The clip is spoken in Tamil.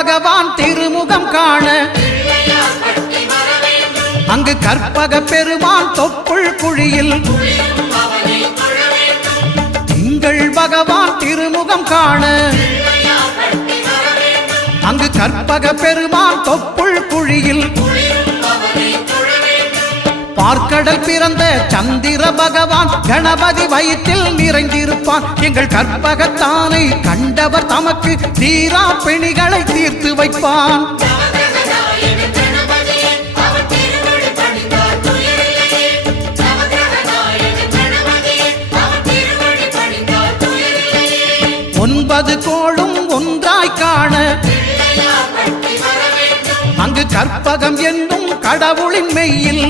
பகவான் திருமுகம் காண அங்கு கற்பக பெருமான் தொப்புள் குழியில் திங்கள் பகவான் திருமுகம் காண அங்கு கற்பக பெருமான் தொப்புள் குழியில் பார்க்கடல் பிறந்த சந்திர பகவான் கணபதி வயிற்றில் நிறைந்திருப்பான் எங்கள் கற்பகத்தானை கண்டவர் தமக்கு தீரா பிணிகளை தீர்த்து வைப்பான் ஒன்பது கோளும் ஒன்றாய் காண அங்கு கற்பகம் என்னும் கடவுளின் மெய்யில்